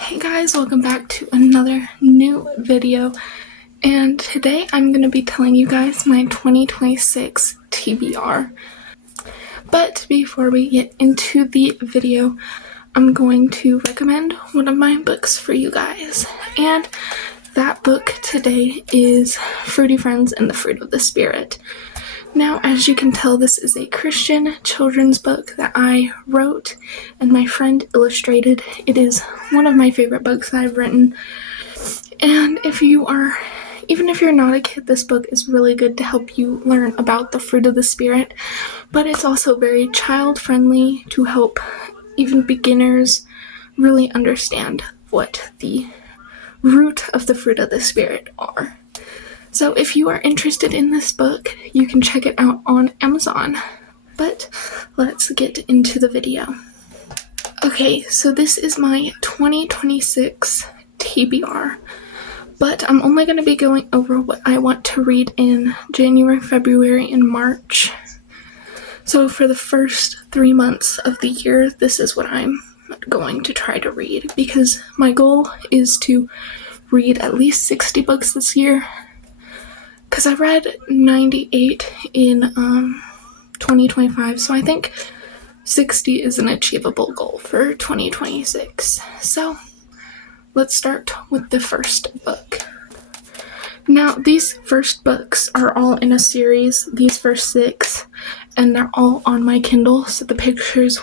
Hey guys, welcome back to another new video, and today I'm going to be telling you guys my 2026 TBR. But before we get into the video, I'm going to recommend one of my books for you guys, and that book today is Fruity Friends and the Fruit of the Spirit. Now, as you can tell, this is a Christian children's book that I wrote and my friend illustrated. It is one of my favorite books that I've written. And even if you're not a kid, this book is really good to help you learn about the fruit of the Spirit. But it's also very child-friendly to help even beginners really understand what the root of the fruit of the Spirit are. So if you are interested in this book, you can check it out on Amazon. But let's get into the video. Okay, so this is my 2026 TBR, but I'm only going to be going over what I want to read in January, February, and March. So for the first 3 months of the year, this is what I'm going to try to read, because my goal is to read at least 60 books this year. Because I read 98 in 2025, so I think 60 is an achievable goal for 2026. So let's start with the first book. Now, these first books are all in a series, these first 6, and they're all on my Kindle, so the pictures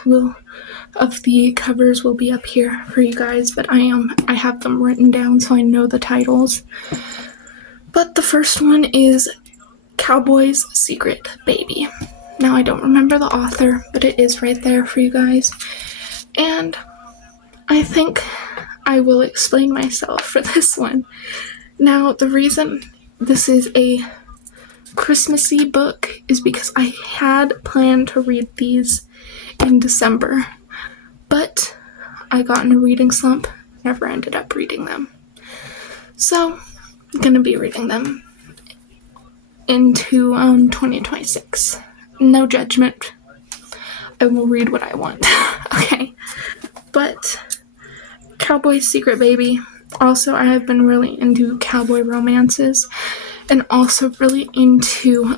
of the covers will be up here for you guys, but I have them written down so I know the titles. But the first one is Cowboy's Secret Baby. Now, I don't remember the author, but it is right there for you guys. And I think I will explain myself for this one. Now, the reason this is a Christmassy book is because I had planned to read these in December, but I got in a reading slump, never ended up reading them. So I'm going to be reading them into 2026. No judgment. I will read what I want. Okay. But Cowboy's Secret Baby. Also, I have been really into cowboy romances and also really into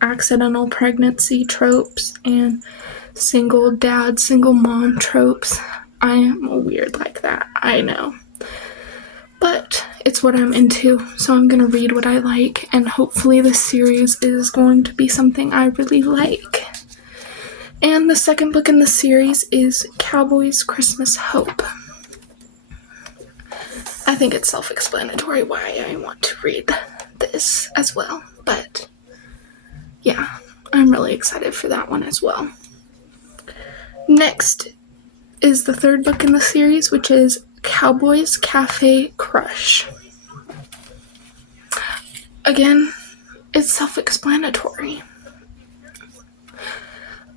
accidental pregnancy tropes and single dad, single mom tropes. I am weird like that, I know. But it's what I'm into, so I'm going to read what I like, and hopefully this series is going to be something I really like. And the second book in the series is Cowboy's Christmas Hope. I think it's self-explanatory why I want to read this as well, but yeah, I'm really excited for that one as well. Next is the third book in the series, which is Cowboy's Cafe Crush. Again, it's self-explanatory.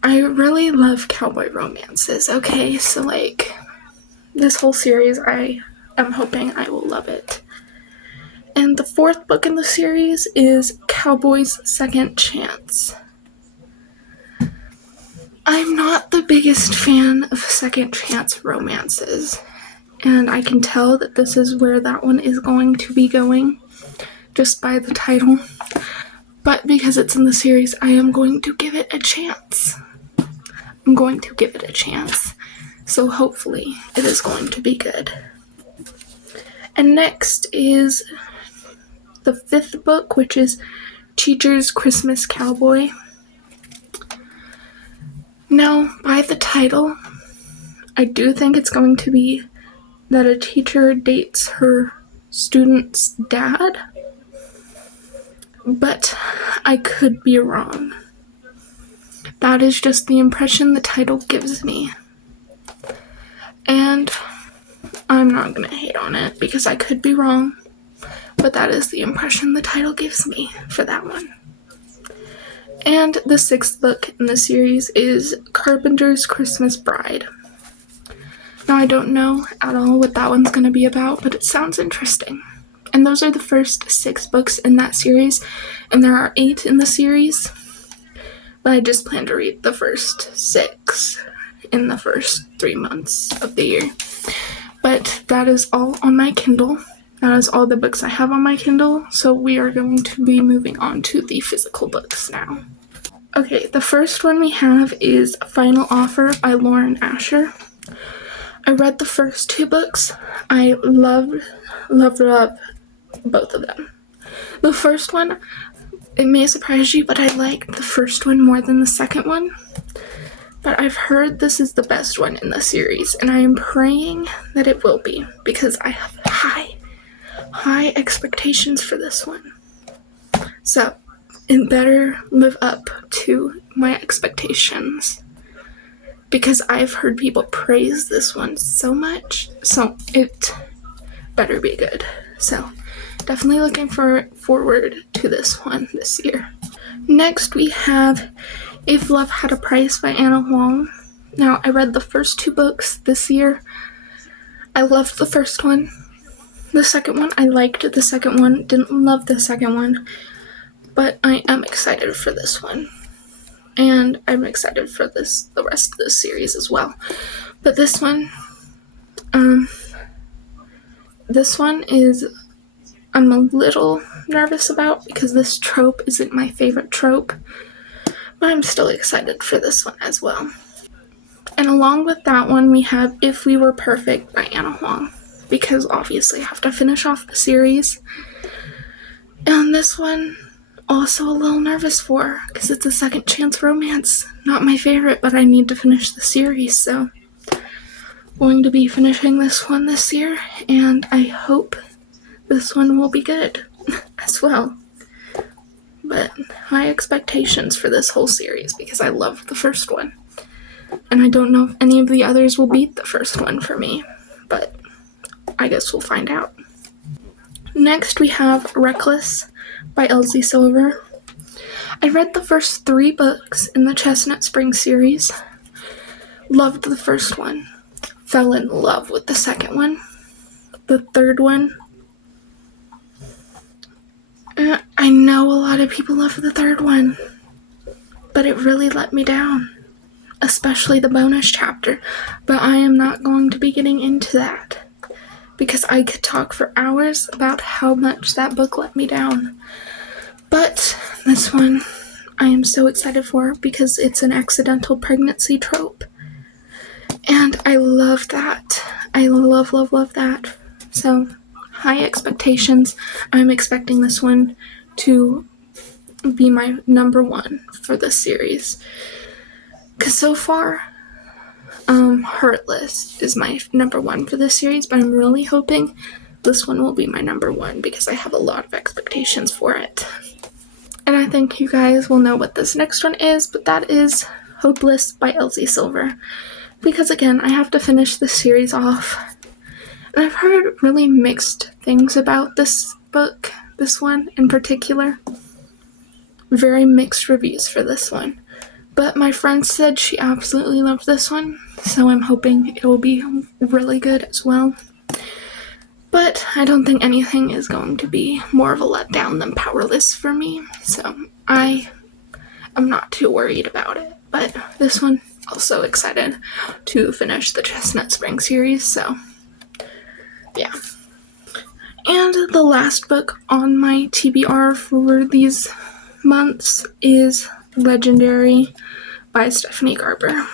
I really love cowboy romances, okay? So, this whole series, I am hoping I will love it. And the fourth book in the series is Cowboy's Second Chance. I'm not the biggest fan of second chance romances, and I can tell that this is where that one is going to be going, just by the title. But because it's in the series, I am going to give it a chance. So hopefully it is going to be good. And next is the fifth book, which is Teacher's Christmas Cowboy. Now, by the title, I do think it's going to be that a teacher dates her student's dad, but I could be wrong. That is just the impression the title gives me. And I'm not going to hate on it because I could be wrong, but that is the impression the title gives me for that one. And the sixth book in the series is Carpenter's Christmas Bride. Now, I don't know at all what that one's going to be about, but it sounds interesting. And those are the first 6 books in that series, and there are 8 in the series, but I just plan to read the first 6 in the first 3 months of the year. But that is all on my Kindle. That is all the books I have on my Kindle, so we are going to be moving on to the physical books now. Okay, the first one we have is Final Offer by Lauren Asher. I read the first 2 books. I loved both of them. The first one, it may surprise you, but I liked the first one more than the second one. But I've heard this is the best one in the series, and I am praying that it will be, because I have high expectations for this one. So, it better live up to my expectations, because I've heard people praise this one so much, so it better be good. So, definitely looking forward to this one this year. Next, we have If Love Had a Price by Anna Huang. Now, I read the first 2 books this year. I loved the first one. The second one, I liked the second one. Didn't love the second one. But I am excited for this one. And I'm excited for the rest of this series as well. But this one is, I'm a little nervous about, because this trope isn't my favorite trope. But I'm still excited for this one as well. And along with that one, we have If We Were Perfect by Anna Huang, because obviously I have to finish off the series. And this one, also a little nervous for, because it's a second chance romance. Not my favorite, but I need to finish the series, so going to be finishing this one this year, and I hope this one will be good as well. But high expectations for this whole series, because I loved the first one. And I don't know if any of the others will beat the first one for me, but I guess we'll find out. Next, we have Reckless by Elsie Silver. I read the first 3 books in the Chestnut Spring series. Loved the first one. Fell in love with the second one. The third one, I know a lot of people love the third one, but it really let me down. Especially the bonus chapter. But I am not going to be getting into that, because I could talk for hours about how much that book let me down. But this one I am so excited for, because it's an accidental pregnancy trope. And I love that. I love that. So, high expectations. I'm expecting this one to be my number 1 for this series. Because so far, Heartless is my number 1 for this series, but I'm really hoping this one will be my number 1, because I have a lot of expectations for it. And I think you guys will know what this next one is, but that is Hopeless by Elsie Silver. Because again, I have to finish this series off. And I've heard really mixed things about this book, this one in particular. Very mixed reviews for this one. But my friend said she absolutely loved this one, so I'm hoping it will be really good as well. But I don't think anything is going to be more of a letdown than Powerless for me, so I am not too worried about it. But this one, also excited to finish the Chestnut Spring series, so yeah. And the last book on my TBR for these months is Legendary by Stephanie Garber.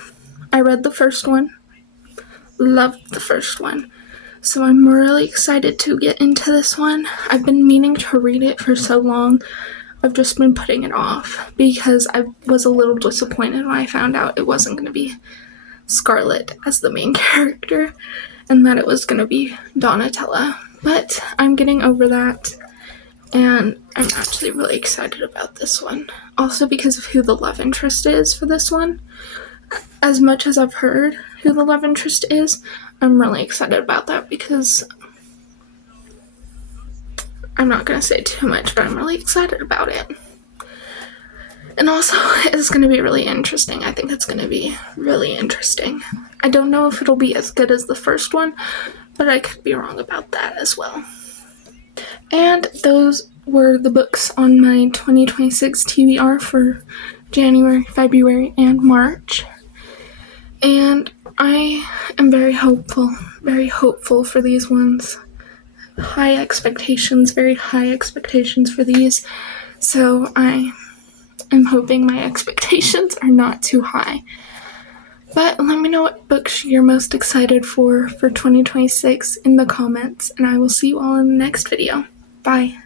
I read the first one, loved the first one, so I'm really excited to get into this one. I've been meaning to read it for so long. I've just been putting it off, because I was a little disappointed when I found out it wasn't going to be Scarlett as the main character, and that it was going to be Donatella. But I'm getting over that, and I'm actually really excited about this one. Also because of who the love interest is for this one. As much as I've heard who the love interest is, I'm really excited about that, because I'm not going to say too much, but I'm really excited about it. And also, it's going to be really interesting. I think it's going to be really interesting. I don't know if it'll be as good as the first one, but I could be wrong about that as well. And those were the books on my 2026 TBR for January, February, and March. And I am very hopeful for these ones. Very high expectations for these. So I am hoping my expectations are not too high. But let me know what books you're most excited for 2026 in the comments, and I will see you all in the next video. Bye.